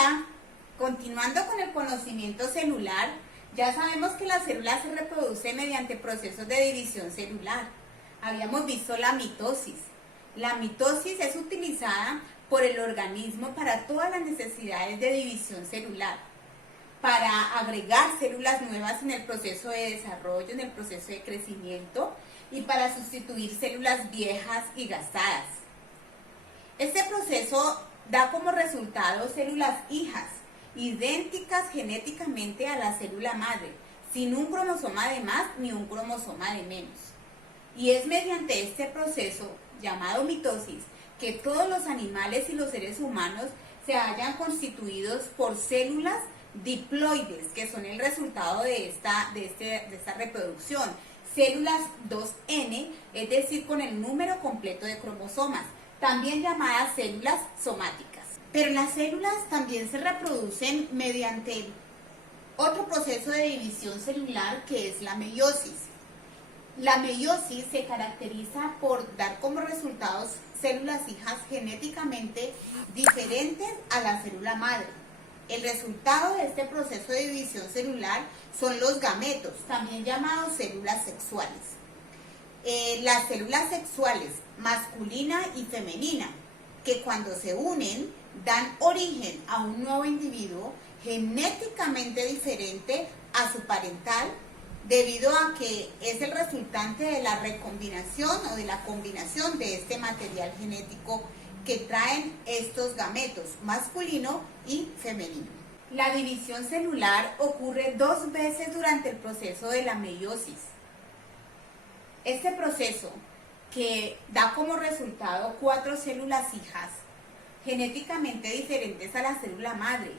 Hola, continuando con el conocimiento celular, ya sabemos que la célula se reproduce mediante procesos de división celular. Habíamos visto la mitosis. La mitosis es utilizada por el organismo para todas las necesidades de división celular, para agregar células nuevas en el proceso de desarrollo, en el proceso de crecimiento y para sustituir células viejas y gastadas. Este proceso da como resultado células hijas, idénticas genéticamente a la célula madre, sin un cromosoma de más ni un cromosoma de menos. Y es mediante este proceso, llamado mitosis, que todos los animales y los seres humanos se hallan constituidos por células diploides, que son el resultado de esta reproducción. Células 2N, es decir, con el número completo de cromosomas, también llamadas células somáticas. Pero las células también se reproducen mediante otro proceso de división celular que es la meiosis. La meiosis se caracteriza por dar como resultados células hijas genéticamente diferentes a la célula madre. El resultado de este proceso de división celular son los gametos, también llamados células sexuales. Las células sexuales masculina y femenina, que cuando se unen dan origen a un nuevo individuo genéticamente diferente a su parental, debido a que es el resultante de la recombinación o de la combinación de este material genético que traen estos gametos, masculino y femenino. La división celular ocurre 2 veces durante el proceso de la meiosis. Este proceso, que da como resultado 4 células hijas, genéticamente diferentes a la célula madre,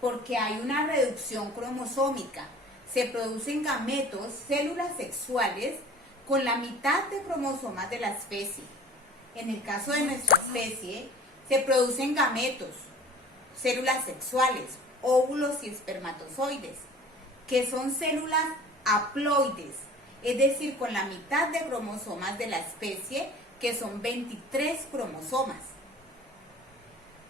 porque hay una reducción cromosómica. Se producen gametos, células sexuales, con la mitad de cromosomas de la especie. En el caso de nuestra especie, se producen gametos, células sexuales, óvulos y espermatozoides, que son células haploides, es decir, con la mitad de cromosomas de la especie, que son 23 cromosomas.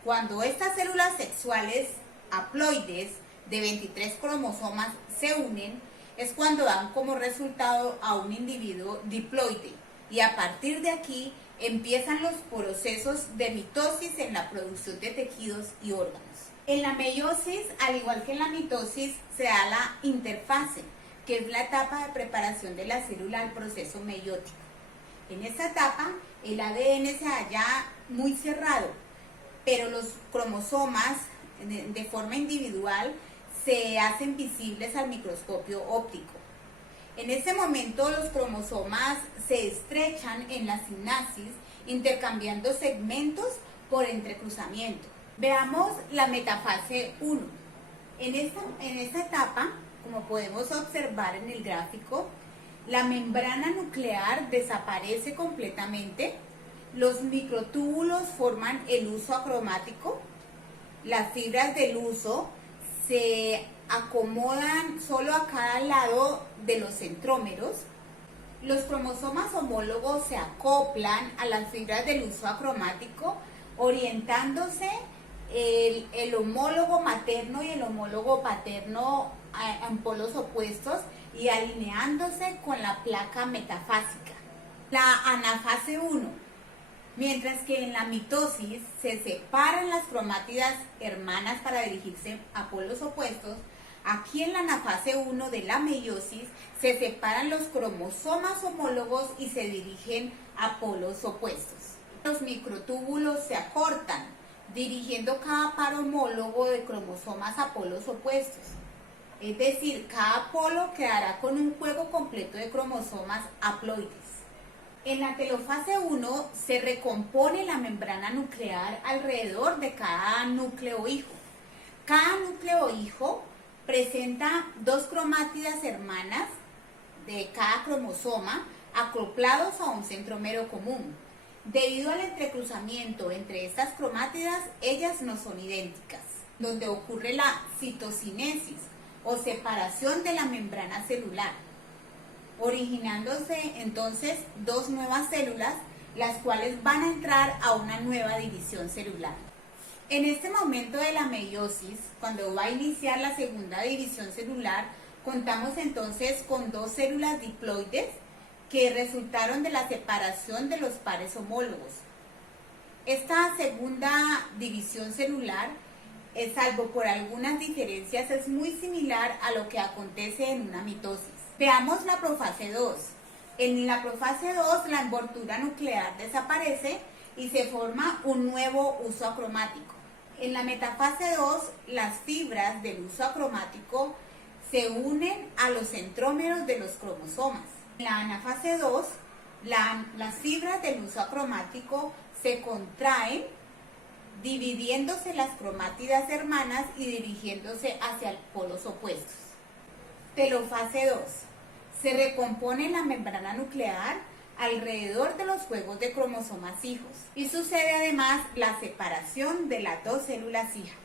Cuando estas células sexuales haploides de 23 cromosomas se unen, es cuando dan como resultado a un individuo diploide, y a partir de aquí empiezan los procesos de mitosis en la producción de tejidos y órganos. En la meiosis, al igual que en la mitosis, se da la interfase, que es la etapa de preparación de la célula al proceso meiótico. En esta etapa, el ADN se halla muy cerrado, pero los cromosomas de forma individual se hacen visibles al microscopio óptico. En este momento los cromosomas se estrechan en la sinapsis, intercambiando segmentos por entrecruzamiento. Veamos la metafase 1. En esta etapa, como podemos observar en el gráfico, la membrana nuclear desaparece completamente, los microtúbulos forman el huso acromático, las fibras del huso se acomodan solo a cada lado de los centrómeros, los cromosomas homólogos se acoplan a las fibras del huso acromático, orientándose el homólogo materno y el homólogo paterno en polos opuestos y alineándose con la placa metafásica. La anafase 1. Mientras que en la mitosis se separan las cromátidas hermanas para dirigirse a polos opuestos, aquí en la anafase 1 de la meiosis se separan los cromosomas homólogos y se dirigen a polos opuestos. Los microtúbulos se acortan, dirigiendo cada par homólogo de cromosomas a polos opuestos. Es decir, cada polo quedará con un juego completo de cromosomas haploides. En la telofase 1 se recompone la membrana nuclear alrededor de cada núcleo hijo. Cada núcleo hijo presenta 2 cromátidas hermanas de cada cromosoma acoplados a un centrómero común. Debido al entrecruzamiento entre estas cromátidas, ellas no son idénticas, donde ocurre la citocinesis o separación de la membrana celular, originándose entonces 2 nuevas células, las cuales van a entrar a una nueva división celular. En este momento de la meiosis, cuando va a iniciar la segunda división celular, contamos entonces con dos células diploides que resultaron de la separación de los pares homólogos. Esta segunda división celular, salvo por algunas diferencias, es muy similar a lo que acontece en una mitosis. Veamos la profase 2. En la profase 2 la envoltura nuclear desaparece y se forma un nuevo uso acromático. En la metafase 2 las fibras del uso acromático se unen a los centrómeros de los cromosomas. En la anafase 2 las fibras del uso acromático se contraen, dividiéndose las cromátidas hermanas y dirigiéndose hacia polos opuestos. Telofase 2. Se recompone la membrana nuclear alrededor de los juegos de cromosomas hijos y sucede además la separación de las dos células hijas.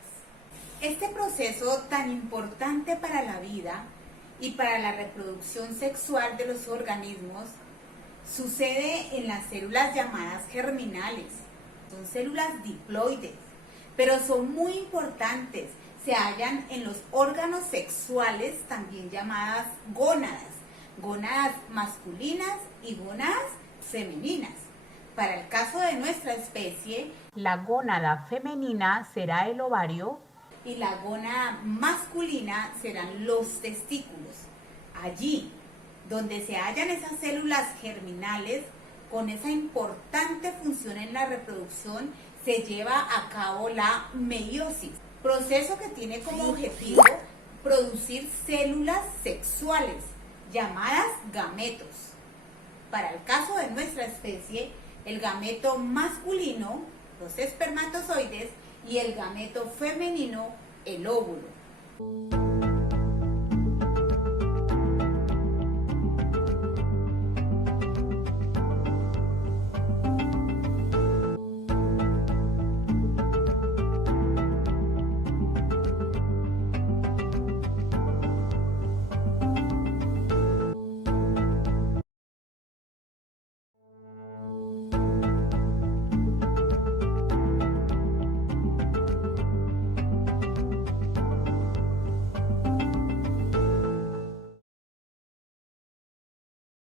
Este proceso tan importante para la vida y para la reproducción sexual de los organismos sucede en las células llamadas germinales. Son células diploides, pero son muy importantes. Se hallan en los órganos sexuales, también llamadas gónadas masculinas y gónadas femeninas. Para el caso de nuestra especie, la gónada femenina será el ovario y la gónada masculina serán los testículos. Allí, donde se hallan esas células germinales, con esa importante función en la reproducción, se lleva a cabo la meiosis, proceso que tiene como objetivo producir células sexuales, llamadas gametos. Para el caso de nuestra especie, el gameto masculino, los espermatozoides, y el gameto femenino, el óvulo.